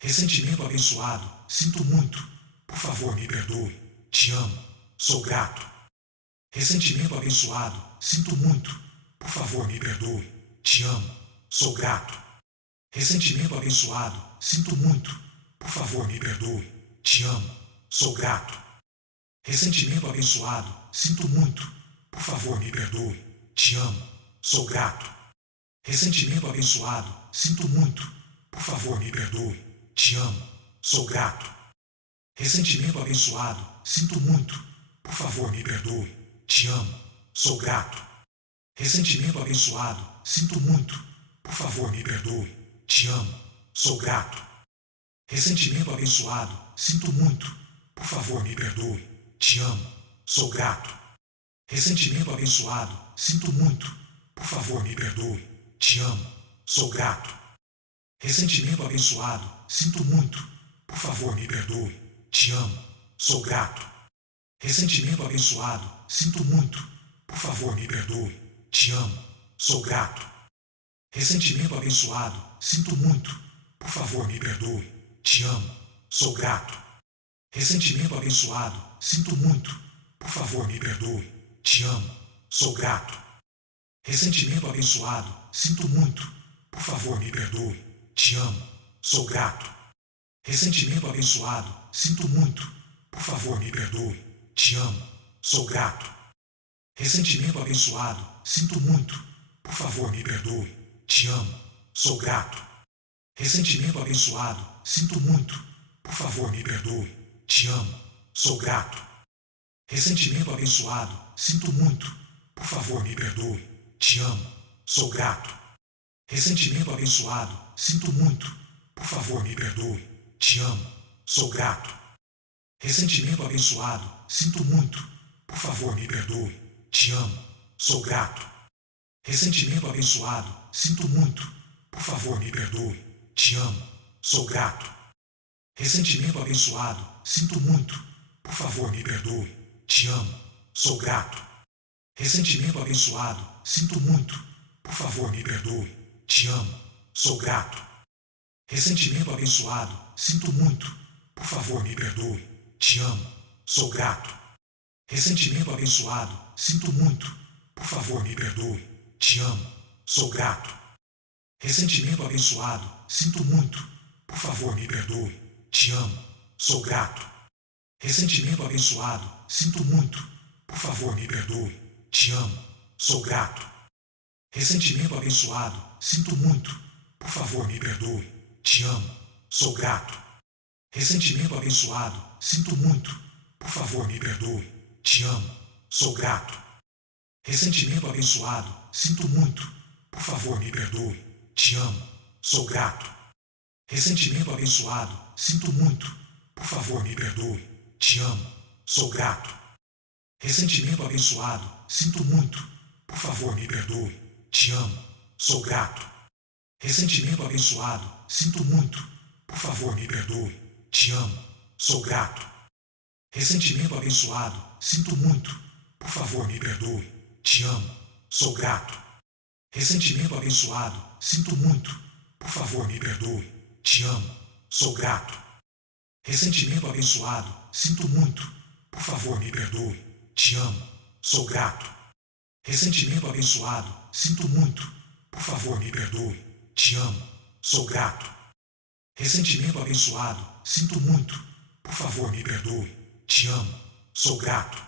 Ressentimento abençoado, sinto muito. Por favor, me perdoe. Te amo. Sou grato. Ressentimento abençoado, sinto muito. Por favor, me perdoe. Te amo. Sou grato. Ressentimento abençoado, sinto muito. Por favor, me perdoe. Te amo. Sou grato. Ressentimento abençoado, sinto muito. Por favor, me perdoe. Te amo. Sou grato. Ressentimento abençoado, sinto muito. Por favor, me perdoe. Te amo. Sou grato. Ressentimento abençoado, sinto muito. Por favor, me perdoe. Te amo. Sou grato. Ressentimento abençoado, sinto muito. Por favor, me perdoe. Te amo. Sou grato. Ressentimento abençoado, sinto muito. Por favor, me perdoe. Te amo. Sou grato. Ressentimento abençoado, sinto muito. Por favor, me perdoe. Te amo. Sou grato. Ressentimento abençoado, sinto muito. Por favor, me perdoe. Te amo. Sou grato. Ressentimento abençoado, sinto muito. Por favor, me perdoe. Te amo. Sou grato. Ressentimento abençoado, sinto muito. Por favor, me perdoe. Te amo. Sou grato. Ressentimento abençoado, sinto muito. Por favor, me perdoe. Te amo. Sou grato. Ressentimento abençoado, sinto muito. Por favor, me perdoe. Te amo. Sou grato. Ressentimento abençoado, sinto muito. Por favor, me perdoe. Te amo. Sou grato. Ressentimento abençoado, sinto muito. Por favor, me perdoe. Te amo. Sou grato. Ressentimento abençoado, sinto muito. Por favor, me perdoe. Te amo. Sou grato. Ressentimento abençoado, sinto muito. Por favor, me perdoe. Te amo. Sou grato. Ressentimento abençoado, sinto muito. Por favor, me perdoe. Te amo. Sou grato. Ressentimento abençoado, sinto muito. Por favor, me perdoe. Te amo. Sou grato. Ressentimento abençoado, sinto muito. Por favor, me perdoe. Te amo. Sou grato. Ressentimento abençoado, sinto muito. Por favor, me perdoe. Te amo. Sou grato. Ressentimento abençoado, sinto muito. Por favor, me perdoe. Te amo. Sou grato. Ressentimento abençoado, sinto muito. Por favor, me perdoe. Te amo. Sou grato. Ressentimento abençoado, sinto muito. Por favor, me perdoe. Te amo. Sou grato. Ressentimento abençoado, sinto muito. Por favor, me perdoe. Te amo. Sou grato. Ressentimento abençoado, sinto muito. Por favor, me perdoe. Te amo. Sou grato. Ressentimento abençoado, sinto muito. Por favor, me perdoe. Te amo. Sou grato. Ressentimento abençoado, sinto muito. Por favor, me perdoe. Te amo. Sou grato. Ressentimento abençoado, sinto muito. Por favor, me perdoe. Te amo. Sou grato. Ressentimento abençoado, sinto muito. Por favor, me perdoe. Te amo. Sou grato. Ressentimento abençoado, sinto muito. Por favor, me perdoe. Te amo. Sou grato. Ressentimento abençoado, sinto muito. Por favor, me perdoe. Te amo. Sou grato. Ressentimento abençoado, sinto muito. Por favor, me perdoe. Te amo. Sou grato. Ressentimento abençoado, sinto muito. Por favor, me perdoe. Te amo. Sou grato. Ressentimento abençoado, sinto muito. Por favor, me perdoe. Te amo. Sou grato. Ressentimento abençoado, sinto muito. Por favor, me perdoe. Te amo. Sou grato. Ressentimento abençoado, sinto muito. Por favor, me perdoe. Te amo. Sou grato.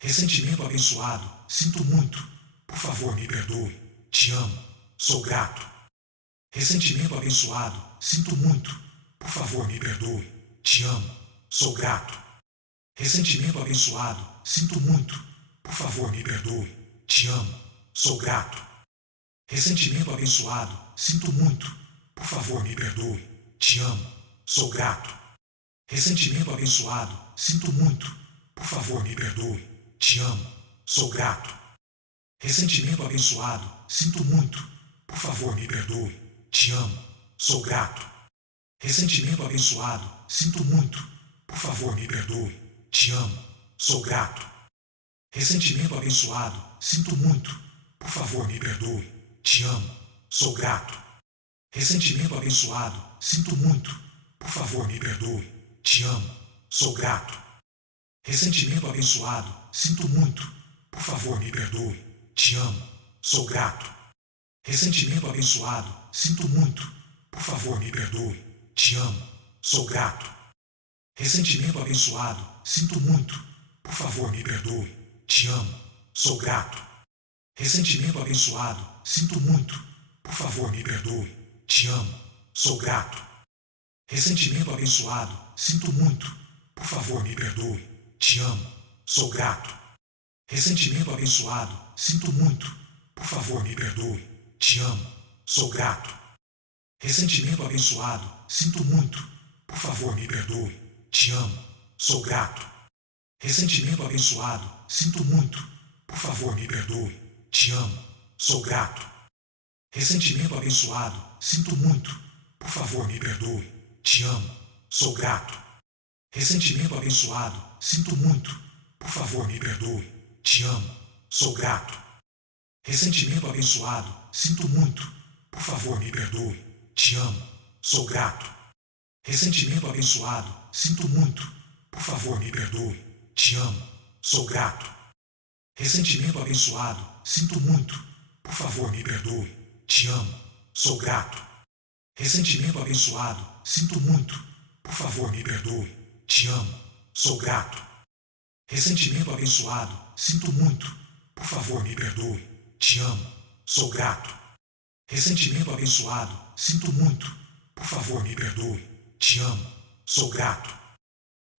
Ressentimento abençoado, sinto muito. Por favor, me perdoe. Te amo. Sou grato. Ressentimento abençoado, sinto muito. Por favor, me perdoe. Te amo. Sou grato. Ressentimento abençoado, sinto muito. Por favor, me perdoe. Te amo. Sou grato. Ressentimento abençoado, sinto muito. Por favor, me perdoe. Te amo. Sou grato. Ressentimento abençoado, sinto muito. Por favor, me perdoe. Te amo. Sou grato. Ressentimento abençoado, sinto muito. Por favor, me perdoe. Te amo. Sou grato. Ressentimento abençoado, sinto muito. Por favor, me perdoe. Te amo. Sou grato. Ressentimento abençoado, sinto muito. Por favor, me perdoe. Te amo. Sou grato. Ressentimento abençoado, sinto muito. por favor me perdoe. Te amo, sou grato. Ressentimento abençoado, sinto muito, por favor me perdoe. Te amo, sou grato. Ressentimento abençoado, sinto muito, por favor me perdoe. Te amo, sou grato. Ressentimento abençoado, sinto muito, por favor me perdoe. Te amo, sou grato. Ressentimento abençoado, sinto muito, por favor me perdoe. Te amo, sou grato. Ressentimento abençoado, sinto muito, por favor me perdoe. Te amo, sou grato. Ressentimento abençoado, sinto muito, por favor me perdoe. Te amo, sou grato. Ressentimento abençoado, sinto muito, por favor me perdoe. Te amo, sou grato. Ressentimento abençoado, sinto muito, por favor me perdoe. Te amo, sou grato. Ressentimento abençoado, sinto muito, por favor me perdoe. Te amo, sou grato. Ressentimento abençoado, sinto muito, por favor me perdoe. Te amo, sou grato. Ressentimento abençoado, sinto muito, por favor me perdoe. Te amo, sou grato. Ressentimento abençoado, sinto muito, por favor me perdoe. Te amo, sou grato. Ressentimento abençoado, sinto muito, por favor me perdoe. Te amo, sou grato. Ressentimento abençoado, sinto muito, por favor me perdoe. Te amo, sou grato. Ressentimento abençoado, sinto muito, por favor me perdoe. Te amo, sou grato.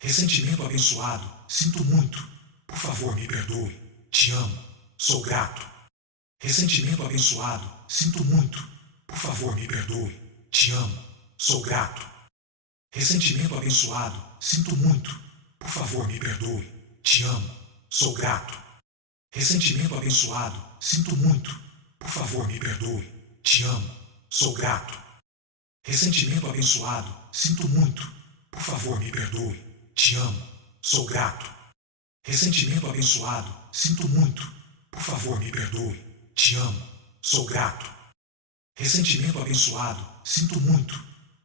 Ressentimento abençoado, sinto muito, por favor me perdoe. Te amo, sou grato. Ressentimento abençoado, sinto muito, por favor me perdoe. Te amo, sou grato. Ressentimento abençoado, sinto muito, por favor me perdoe. Te amo, sou grato. Ressentimento abençoado, sinto muito, por favor me perdoe. Te amo, sou grato. Ressentimento abençoado, sinto muito, por favor me perdoe. Te amo, sou grato. Ressentimento abençoado, sinto muito, por favor me perdoe. Te amo, sou grato. Ressentimento abençoado, sinto muito,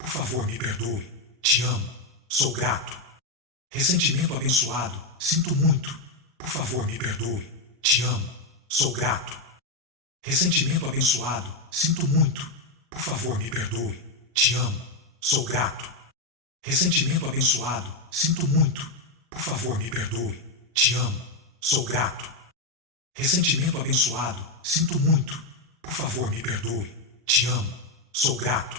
por favor me perdoe. Te amo, sou grato. Ressentimento abençoado, sinto muito, por favor me perdoe. Te amo, sou grato. Ressentimento abençoado, sinto muito, por favor me perdoe. Te amo, sou grato. Ressentimento abençoado, sinto muito, por favor me perdoe. Te amo, sou grato. Ressentimento abençoado, sinto muito, por favor me perdoe. Te amo, sou grato. Ressentimento abençoado, sinto muito, por favor me perdoe. Te amo, sou grato.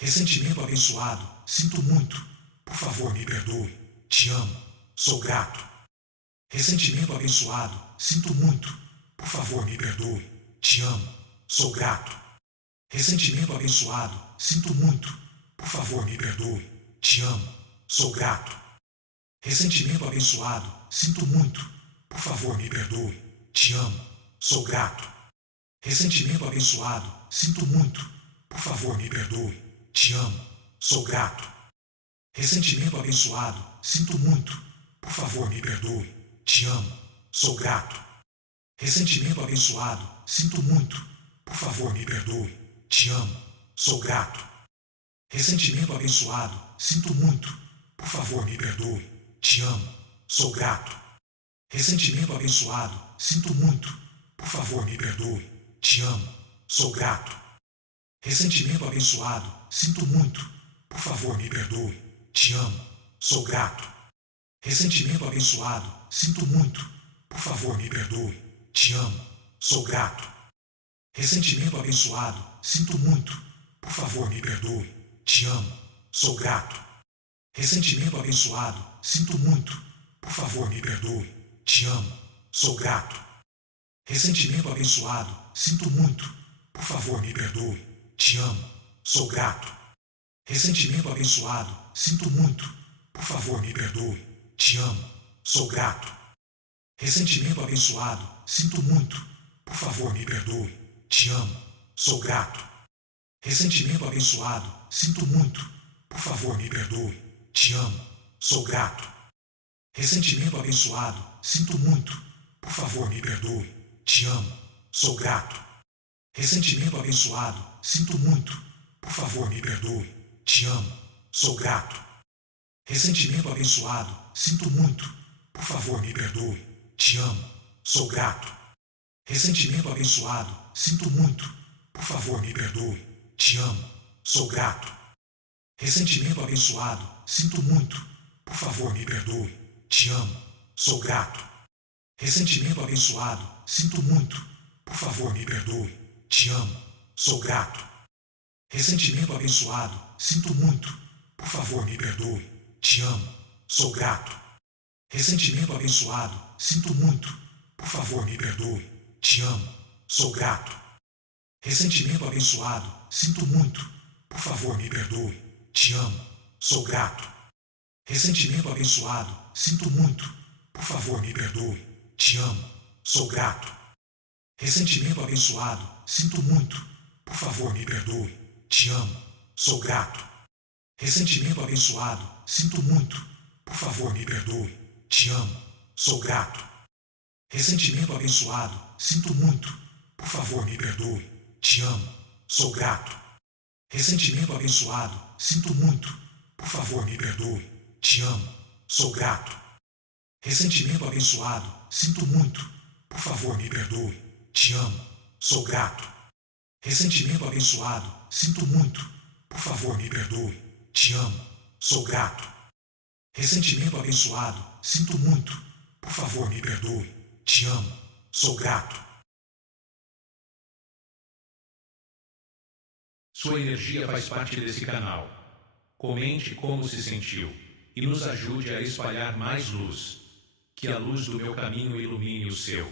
Ressentimento abençoado, sinto muito, por favor me perdoe. Te amo, sou grato. Ressentimento abençoado, sinto muito, por favor me perdoe. Te amo, sou grato. Ressentimento abençoado, sinto muito, por favor me perdoe. Te amo, sou grato. Ressentimento abençoado, sinto muito, por favor me perdoe. Te amo, sou grato. Ressentimento abençoado, sinto muito, por favor me perdoe. Te amo, sou grato. Ressentimento abençoado, sinto muito, por favor me perdoe. Te amo, sou grato. Ressentimento abençoado, sinto muito, por favor me perdoe. Te amo, sou grato. Ressentimento abençoado, sinto muito, por favor me perdoe. Te amo, sou grato. Ressentimento abençoado, sinto muito, por favor me perdoe. Te amo, sou grato. Ressentimento abençoado, sinto muito, por favor me perdoe. Te amo, sou grato. Ressentimento abençoado, sinto muito, por favor me perdoe. Te amo, sou grato. Ressentimento abençoado, sinto muito, por favor me perdoe. Te amo, sou grato. Ressentimento abençoado, sinto muito, por favor me perdoe. Te amo, sou grato. Ressentimento abençoado, sinto muito, por favor me perdoe. Te amo, sou grato. Ressentimento abençoado, sinto muito, por favor me perdoe. Te amo, sou grato. Ressentimento abençoado, sinto muito, por favor me perdoe. Te amo, sou grato. Ressentimento abençoado, sinto muito, por favor me perdoe. Te amo, sou grato. Ressentimento abençoado, sinto muito, por favor me perdoe. Te amo, sou grato. Ressentimento abençoado, sinto muito, por favor me perdoe. Te amo, sou grato. Ressentimento abençoado, sinto muito. Por favor, me perdoe. Te amo, sou grato. Ressentimento abençoado, sinto muito. Por favor, me perdoe. Te amo, sou grato. Ressentimento abençoado, sinto muito. Por favor, me perdoe. Te amo, sou grato. Ressentimento abençoado, sinto muito. Por favor, me perdoe. Te amo, sou grato. Ressentimento abençoado, sinto muito. Por favor, me perdoe. Te amo, sou grato. Ressentimento abençoado, sinto muito. Por favor, me perdoe. Te amo, sou grato. Ressentimento abençoado, sinto muito. Por favor, me perdoe. Te amo, sou grato. Ressentimento abençoado, sinto muito. Por favor, me perdoe. Te amo, sou grato. Ressentimento abençoado, sinto muito. Por favor, me perdoe. Te amo, sou grato. Ressentimento abençoado, sinto muito. Por favor, me perdoe. Te amo, sou grato. Ressentimento abençoado, sinto muito. Por favor, me perdoe. Te amo, sou grato. Ressentimento abençoado, sinto muito. Por favor, me perdoe. Te amo, sou grato. Ressentimento abençoado, sinto muito. Por favor, me perdoe. Te amo, sou grato. Ressentimento abençoado, sinto muito. Por favor, me perdoe. Te amo, sou grato. Ressentimento abençoado, sinto muito. Por favor, me perdoe. Te amo, sou grato. Sua energia faz parte desse canal. Comente como se sentiu e nos ajude a espalhar mais luz. Que a luz do meu caminho ilumine o seu.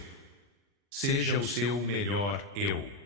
Seja o seu melhor eu.